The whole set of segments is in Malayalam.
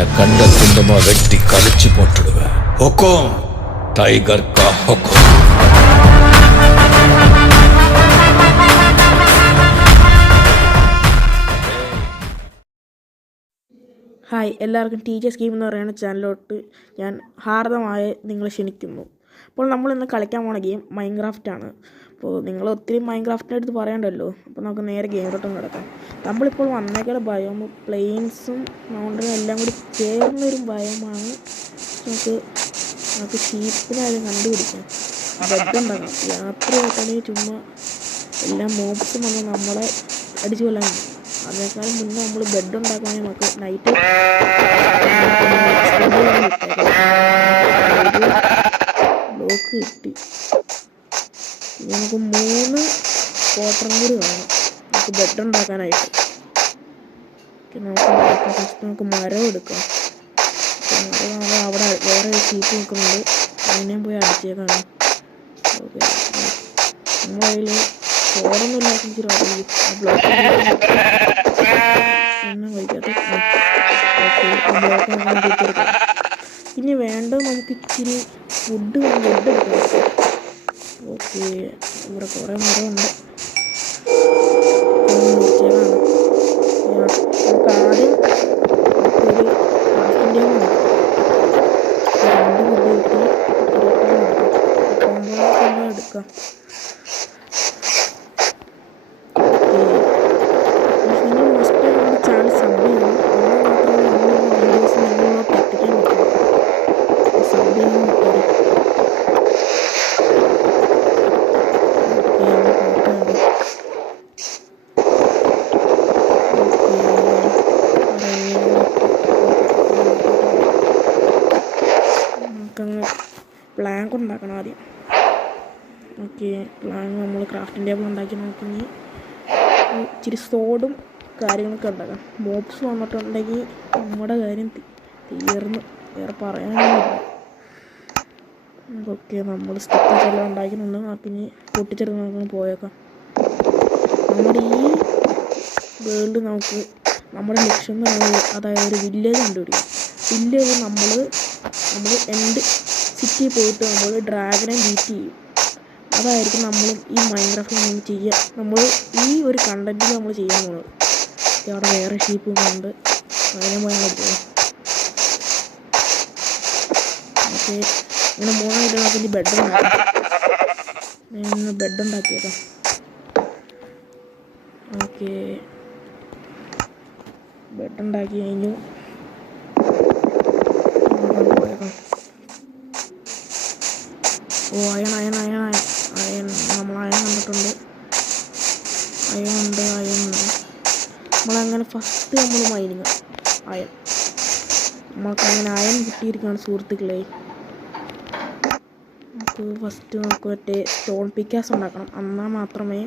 உன்னை கண்ட துண்டமா வெட்டி கழிச்சு போட்டுடுவேன். ஹொக்கோம், டைகர் கா ஹொக்கோம். ഹായ്, എല്ലാവർക്കും ടീച്ചേഴ്സ് ഗെയിം എന്ന് പറയുന്ന ചാനലിലോട്ട് ഞാൻ ഹാർദമായി നിങ്ങളെ ക്ഷണിക്കുന്നു. അപ്പോൾ നമ്മളിന്ന് കളിക്കാൻ പോണ ഗെയിം മൈൻക്രാഫ്റ്റാണ്. അപ്പോൾ നിങ്ങൾ ഒത്തിരി മൈൻക്രാഫ്റ്റിൻ്റെ അടുത്ത് പറയണ്ടല്ലോ, അപ്പോൾ നമുക്ക് നേരെ ഗെയിമിലോട്ടും കിടക്കാം. നമ്മളിപ്പോൾ വന്നേക്കുന്ന ബയോം പ്ലെയിൻസും മൗണ്ടനും എല്ലാം കൂടി ചേർന്നൊരു ബയോമാണ്. നമുക്ക് ഷീപ്പിനായാലും കണ്ടുപിടിക്കാം, ബെഡ് ഉണ്ടാക്കാം. യാത്ര പോകണമെങ്കിൽ ചുമ്മാ എല്ലാം മോബ്സും വന്ന് നമ്മളെ അടിച്ചു കൊല്ലാൻ. അതിനേക്കാളും മുന്നേ നമ്മൾ ബെഡ് ഉണ്ടാക്കുകയാണെങ്കിൽ നമുക്ക് നൈറ്റ് ബ്ലോക്ക് കിട്ടി. നമുക്ക് 3 ക്വാർട്ടറും കൂടി വേണം നമുക്ക് ബെഡ് ഉണ്ടാക്കാനായിട്ട്. നമുക്ക് മരം എടുക്കാം. അവിടെ വേറെ ഒരു ഷീപ്പ് നിൽക്കുന്നുണ്ട്, അതിനെയും പോയി അടിച്ചേക്കാണ്. ഓക്കെ, നമ്മളതിൽ ചോറൊന്നും ഇല്ലാത്ത ആ ബ്ലോക്ക് എണ്ണം കഴിക്കാത്ത. ഇനി വേണ്ടത് നമുക്ക് ഇച്ചിരി ഫുഡ് എടുക്കാം. ഓക്കെ, ഇവിടെ കുറേ മരമുണ്ട്. നമുക്ക് ആദ്യം ഒരു ക്രാഫ്റ്റിൻ്റെ 2 ഫുഡ് കിട്ടി എടുക്കാം. പ്ലാങ്ക് ഉണ്ടാക്കണം ആദ്യം. ഓക്കെ, പ്ലാങ്ക് നമ്മൾ ക്രാഫ്റ്റിംഗ് ടേബിൾ ഉണ്ടാക്കി നോക്കി ഇച്ചിരി സോഡും കാര്യങ്ങളൊക്കെ ഉണ്ടാക്കാം. മോബ്സ് വന്നിട്ടുണ്ടെങ്കിൽ നമ്മുടെ കാര്യം തീർന്ന്, വേറെ പറയാനൊന്നുമില്ല. ഓക്കെ, നമ്മൾ സ്റ്റിക്കേഴ്സ് എല്ലാം ഉണ്ടാക്കുന്നുണ്ട്. പിന്നെ പൊട്ടിച്ചെടുത്ത് നമുക്ക് പോയേക്കാം. നമ്മുടെ ഈ വേൾഡ് നമുക്ക് നമ്മുടെ ലക്ഷ്യം എന്ന് പറയുന്നത്, അതായത് ഒരു വില്ലേജ് കണ്ടുപിടിക്കും. വില്ലേജ് നമ്മൾ എൻഡ് സിറ്റിയിൽ പോയിട്ട് നമ്മൾ ഡ്രാഗനെ ബീറ്റ് ചെയ്യും. അതായിരിക്കും നമ്മൾ ഈ മൈൻക്രാഫ്റ്റിൽ നമ്മൾ ചെയ്യുക. നമ്മൾ ഈ ഒരു കണ്ടൻറ്റിൽ നമ്മൾ ചെയ്യാൻ പോകുന്നത്. അവിടെ വേറെ ഷീപ്പും ഉണ്ട്, അതിനെ പോയി പഠിക്കുക. ഓക്കെ, ഇങ്ങനെ 3 ആയിട്ട് നമുക്ക് ഇനി ബെഡ് ഉണ്ടാക്കാം. ബെഡ് ഉണ്ടാക്കിയേക്കാം. ഓക്കെ, ബെഡ് ഉണ്ടാക്കി കഴിഞ്ഞു. ഓ, അയൺ നമ്മൾ അയൺ കണ്ടിട്ടുണ്ട്. അയണുണ്ട്. നമ്മളങ്ങനെ ഫസ്റ്റ് നമ്മൾ മൈനിങ് അയൺ, നമ്മൾക്കങ്ങനെ അയൺ കിട്ടിയിരിക്കുകയാണ് സുഹൃത്തുക്കളെ. നമുക്ക് മറ്റേ സ്റ്റോൺ പിക്കാസ് ഉണ്ടാക്കണം. എന്നാൽ മാത്രമേ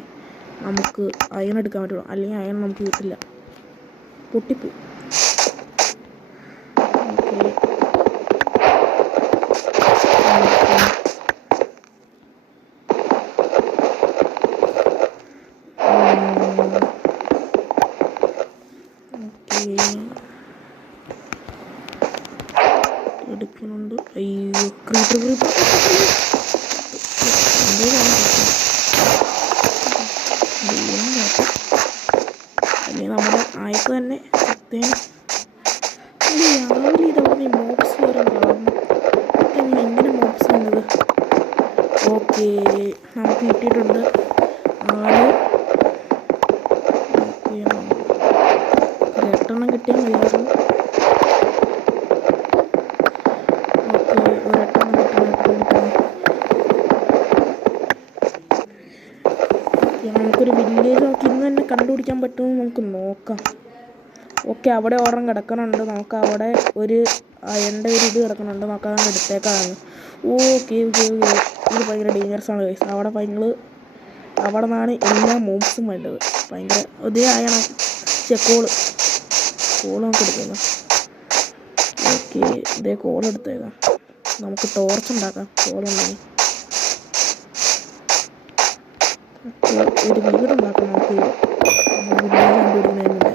നമുക്ക് അയൺ എടുക്കാൻ പറ്റുള്ളൂ, അല്ലെങ്കിൽ അയൺ നമുക്ക് കിട്ടില്ല, പൊട്ടിപ്പോവും. എടുക്കുന്നുണ്ട്. അയ്യോ, ക്രീപ്പർ അല്ലെങ്കിൽ നമ്മുടെ ആയക്ക് തന്നെ സത്യം രാവിലെ ഇതവിടെ മോബ്സ് വരാൻ കാരണം എങ്ങനെ മോബ്സ് വന്നത്. ഓക്കെ, നമുക്ക് കിട്ടിയിട്ടുണ്ട് 4. ഓക്കെ, 8 കിട്ടിയാൽ മതിയായിരുന്നു. നമുക്കൊരു വില്ലേജ് നോക്കി ഇന്ന് തന്നെ കണ്ടുപിടിക്കാൻ പറ്റുമെന്ന് നമുക്ക് നോക്കാം. ഓക്കെ, അവിടെ ഒരെണ്ണം കിടക്കണുണ്ട്. നമുക്ക് അവിടെ ഒരു എൻ്റെ ഒരു ഇത് കിടക്കണുണ്ട്, നമുക്ക് അതങ്ങ് എടുത്തേക്കാണ്. ഓക്കെ, ഇത് ഭയങ്കര ഡേഞ്ചറസാണ് ഗൈസ്. അവിടെ നിന്നാണ് എല്ലാ മോബ്സും വേണ്ടത്. ഭയങ്കര ഇതേ ആയണം. കോള് നമുക്ക് എടുത്തേക്കാം. ഓക്കെ, ഇതേ കോൾ എടുത്തേക്കാം. നമുക്ക് ടോർച്ച് ഉണ്ടാക്കാം കോളുണ്ടെങ്കിൽ. ഒരു വീടുണ്ടാക്കാം നമുക്ക്. കണ്ടുപിടിക്കുന്നതിനുണ്ട്.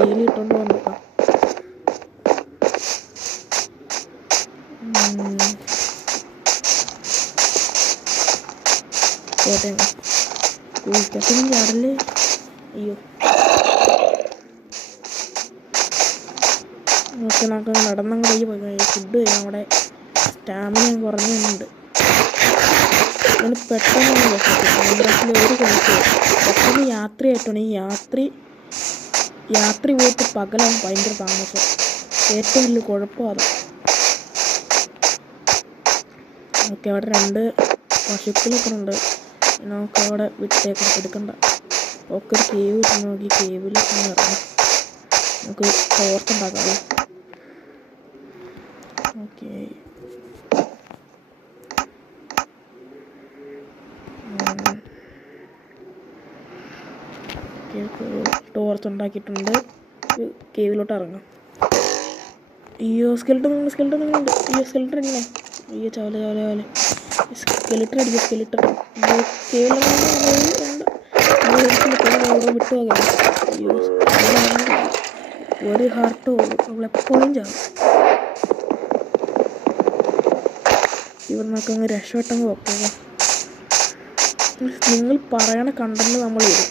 ഡെയിലി ഇട്ടുകൊണ്ട് വന്നേക്കാം. പോട്ടെ കുളിക്കത്തിനും ചാടല്ലേ. അയ്യോ ഓക്കെ, നമുക്ക് നടന്നങ്ങ് പോയി ഫുഡ് കഴിയാം. അവിടെ സ്റ്റാമിന കുറഞ്ഞുണ്ട്. അതിന് പെട്ടെന്ന് വിശക്കും. ഒരു കഴിച്ചു പെട്ടെന്ന് യാത്രയായിട്ടാണ് ഈ യാത്ര പോയിട്ട് പകലാവും ഭയങ്കര താമസം. ഏറ്റവും വലിയ കുഴപ്പമാണ്. ഓക്കെ, അവിടെ 2 പശുക്കളൊക്കെ ഉണ്ട്. നമുക്ക് അവിടെ വിട്ടേക്കാം, എടുക്കണ്ട. ഒക്കെ ഒരു കേവ് കിട്ടുന്ന നോക്കി കേവിൽ ഒന്ന് ഇറങ്ങാം. നമുക്ക് തോർത്തുണ്ടാക്കാം. ഓക്കെ, ടോർച്ച് ഉണ്ടാക്കിയിട്ടുണ്ട്. കേവിലോട്ട് ഇറങ്ങാം. അയ്യോ സ്കെൽട്ടൺ നിങ്ങളുണ്ട്. അയ്യോ സ്കെൽട്ടൺ ഇങ്ങനെ. അയ്യോ ചവല സ്കെലിട്ടർ അടിക്കുക. സ്കെലിട്ടർ വിട്ടുപോകാം. അയ്യോ ഒരു ഹാർട്ടോ അവളെപ്പോഴും ചാവും. ഇവിടുന്നൊക്കെ അങ്ങ് രക്ഷപ്പെട്ടങ്ങ് വെക്കുക. നിങ്ങൾ പറയണ കണ്ടന്റ് നമ്മൾ ഇടും.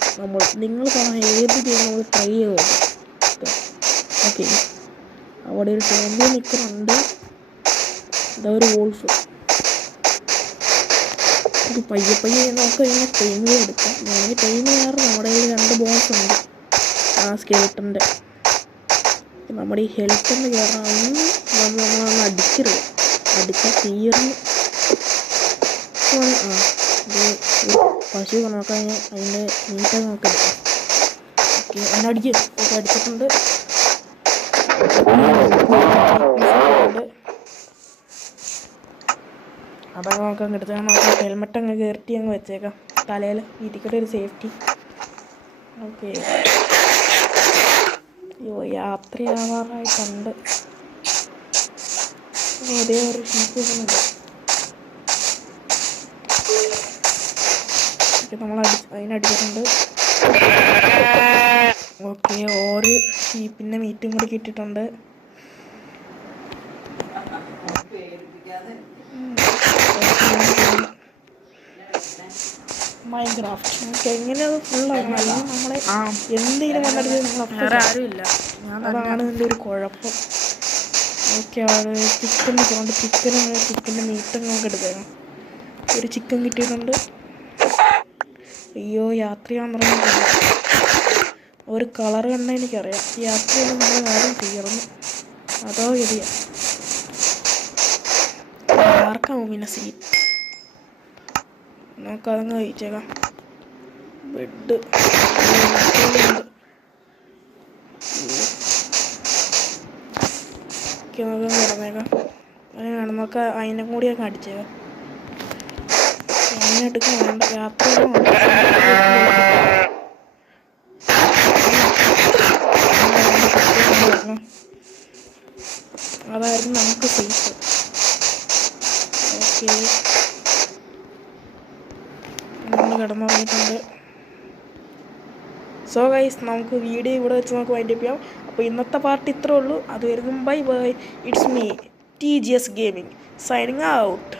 നിങ്ങൾ പറയണ ഏത് ഗെയിം നമ്മൾ ട്രൈ ചെയ്ത് നോക്കും. ഓക്കെ, അവിടെ ഒരു സോംബി നിൽക്കുന്നുണ്ട്. ഇതാ ഒരു വോൾഫ്. ഇത് പയ്യെ നമുക്ക് ഇങ്ങനെ ടൈം എടുക്കാം. ഞാൻ ടൈം ചെയ്യാറ് നമ്മുടെ കയ്യിൽ 2 ബോൺസ് ഉണ്ട് ആ സ്കെലിട്ടൻ്റെ. നമ്മുടെ ഈ ഹെൽത്തെന്ന് കയറാൻ നമ്മളൊന്ന് അടിക്കരുത്. അടിച്ചാൽ തീർന്ന് പശു നോക്കാൻ അതിൻ്റെ മീറ്റൊക്കെ നോക്കാം. ഓക്കെ, അതിനടിക്കും. ഓക്കെ, അടിച്ചിട്ടുണ്ട്. അതൊക്കെ നോക്കാൻ എടുത്താൽ നമുക്ക് ഹെൽമെറ്റ് അങ്ങ് കയറ്റി അങ്ങ് വെച്ചേക്കാം തലയിൽ. വീട്ടിൽ ഒരു സേഫ്റ്റി. ഓക്കെ, അയ്യോ യാത്രയാവാറായിട്ടുണ്ട്. അതേ ഒരു ഷീറ്റ് വരുന്നുണ്ട്. നമ്മൾ അതിനടിച്ചിട്ടുണ്ട്. ഓക്കെ, ഒരു ഷീപ്പിൻ്റെ മീറ്റും കൂടി കിട്ടിയിട്ടുണ്ട്. മൈൻക്രാഫ്റ്റ് നമുക്ക് എങ്ങനെയത് ഫുള്ളാണ്. അല്ലെങ്കിൽ നമ്മളെ എന്തെങ്കിലും വന്നിട്ട് നമ്മൾ ആരുമില്ല. അതാണ് ഇതിൻ്റെ ഒരു കുഴപ്പം. ഓക്കെ, അവിടെ ചിക്കൻ കൊണ്ട് ചിക്കൻ്റെ മീറ്റൊക്കെ നമുക്ക് എടുത്തേക്കാം. ഒരു ചിക്കൻ കിട്ടിയിട്ടുണ്ട്. അയ്യോ യാത്ര ചെയ്യാൻ തുടങ്ങിയിട്ടില്ല. ഒരു കളർ കണ്ട എനിക്കറിയാം യാത്രയൊന്നും നമ്മൾ കാര്യം തീർന്നു. അതോ ഗതിയ ആർക്കാവും പിന്നെ സീറ്റ്. നമുക്കതങ്ങ് കഴിച്ചേക്കാം. ബെഡ് കിടന്നേക്കാം. നമുക്ക് അതിനെ കൂടി അങ്ങ് അടിച്ചേക്കാം. അങ്ങനെ എടുക്കാൻ വേണ്ട യാത്ര അതായിരുന്നു നമുക്ക് സേഫ്. ഓക്കെ, നമ്മൾ കിടന്നുറങ്ങിയിട്ടുണ്ട്. സോ ഗൈസ്, നമുക്ക് വീഡിയോ ഇവിടെ വെച്ച് നമുക്ക് വൈൻഡപ്പ് ചെയ്യാം. അപ്പോൾ ഇന്നത്തെ പാർട്ട് ഇത്രേ ഉള്ളൂ. അത് വരും. Bye bye. It's me TGS gaming signing out.